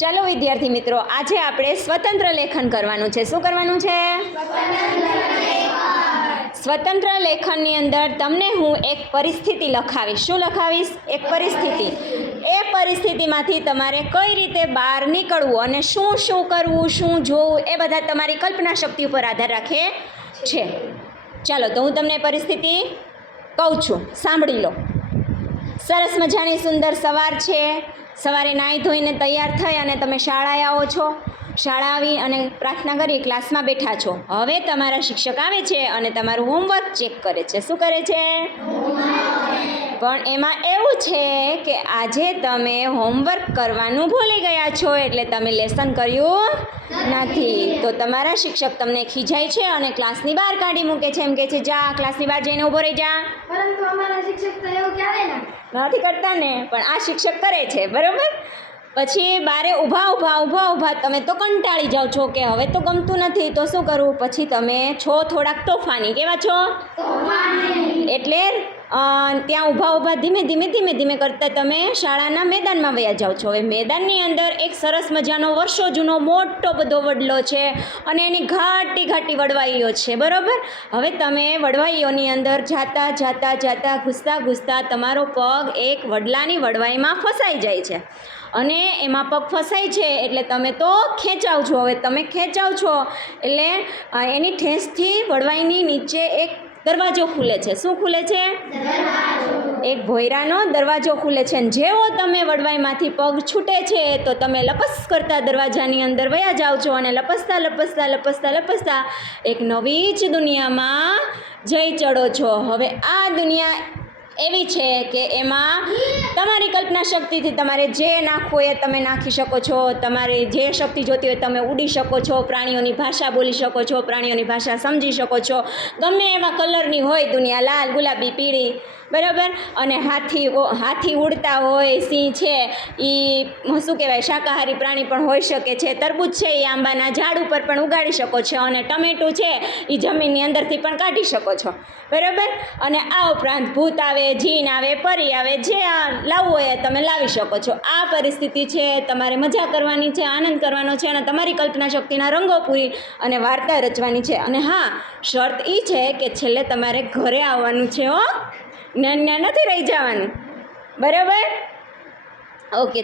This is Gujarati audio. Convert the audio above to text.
ચાલો વિદ્યાર્થી મિત્રો, આજે આપણે સ્વતંત્ર લેખન કરવાનું છે. શું કરવાનું છે? સ્વતંત્ર લેખનની અંદર તમને હું એક પરિસ્થિતિ લખાવીશ. શું લખાવીશ? એક પરિસ્થિતિ. એ પરિસ્થિતિમાંથી તમારે કઈ રીતે બહાર નીકળવું અને શું શું કરવું, શું જોવું, એ બધા તમારી કલ્પના શક્તિ ઉપર આધાર રાખે છે. ચાલો તો હું તમને પરિસ્થિતિ કહું છું, સાંભળી લો. સરસ મજાની સુંદર સવાર છે. સવારે નાહી ધોઈને તૈયાર થઈ અને તમે શાળાએ આવો છો. શાળા આવી અને પ્રાર્થના કરી ક્લાસમાં બેઠા છો. હવે તમારા શિક્ષક આવે છે અને તમારું હોમવર્ક ચેક કરે છે. શું કરે છે? પણ એમાં એવું છે કે આજે તમે હોમવર્ક કરવાનું ભૂલી ગયા છો, એટલે તમે લેસન કર્યું નથી. તો તમારા શિક્ષક તમને ખીજાય છે અને ક્લાસની બહાર કાઢી મૂકે છે. એમ કે છે, જા ક્લાસની બહાર જઈને ઊભો રહી જા. પરંતુ અમારા શિક્ષક તો એવું ક્યારે નથી કરતા ને, પણ આ શિક્ષક કરે છે, બરાબર. પછી બારે ઊભા તમે તો કંટાળી જાઓ છો કે હવે તો ગમતું નથી, તો શું કરવું? પછી તમે છો થોડાક તોફાની. કેવા છો? એટલે ત્યાં ઊભા ધીમે કરતા તમે શાળાના મેદાનમાં વયા જાઓ છો. હવે મેદાનની અંદર એક સરસ મજાનો વર્ષો જૂનો મોટો બધો વડલો છે અને એની ઘાટી વડવાઈઓ છે, બરાબર. હવે તમે વડવાઈઓની અંદર જાતા ઘૂસતા તમારો પગ એક વડલાની વડવાઈમાં ફસાઈ જાય છે અને એમાં પગ ફસાય છે એટલે તમે તો ખેંચાવ છો. હવે તમે ખેંચાવ છો એટલે એની ઠેસથી વડવાઈની નીચે એક દરવાજો ખુલે છે. શું ખુલે છે? એક ભોંયરાનો દરવાજો ખુલે છે. અને જેવો તમે વડવાઈમાંથી પગ છૂટે છે તો તમે લપસ કરતા દરવાજાની અંદર વયા જાઓ છો અને લપસતા એક નવી જ દુનિયામાં જઈ ચડો છો. હવે આ દુનિયા એવી છે કે એમાં તમારી કલ્પના શક્તિથી તમારે જે નાખવું એ તમે નાખી શકો છો. તમારે જે શક્તિ જોતી હોય તમે ઉડી શકો છો, પ્રાણીઓની ભાષા બોલી શકો છો, પ્રાણીઓની ભાષા સમજી શકો છો. ગમે એવા કલરની હોય દુનિયા, લાલ, ગુલાબી, પીળી, બરાબર. અને હાથી ઉડતા હોય, સિંહ છે એ શું કહેવાય શાકાહારી પ્રાણી પણ હોઈ શકે છે, તરબૂચ છે એ આંબાના ઝાડ ઉપર પણ ઉગાડી શકો છો, અને ટમેટું છે એ જમીનની અંદરથી પણ કાઢી શકો છો, બરાબર. અને આ ઉપરાંત ભૂત આવે, જીન આવે, પરી આવે, જે લાવવું હોય એ તમે લાવી શકો છો. આ પરિસ્થિતિ છે, તમારે મજા કરવાની છે, આનંદ કરવાનો છે અને તમારી કલ્પના શક્તિના રંગો પૂરી અને વાર્તા રચવાની છે. અને હા, શરત એ છે કે છેલ્લે તમારે ઘરે આવવાનું છે હો, જ્ઞાન નથી રહી જવાનું, બરાબર. ઓકે.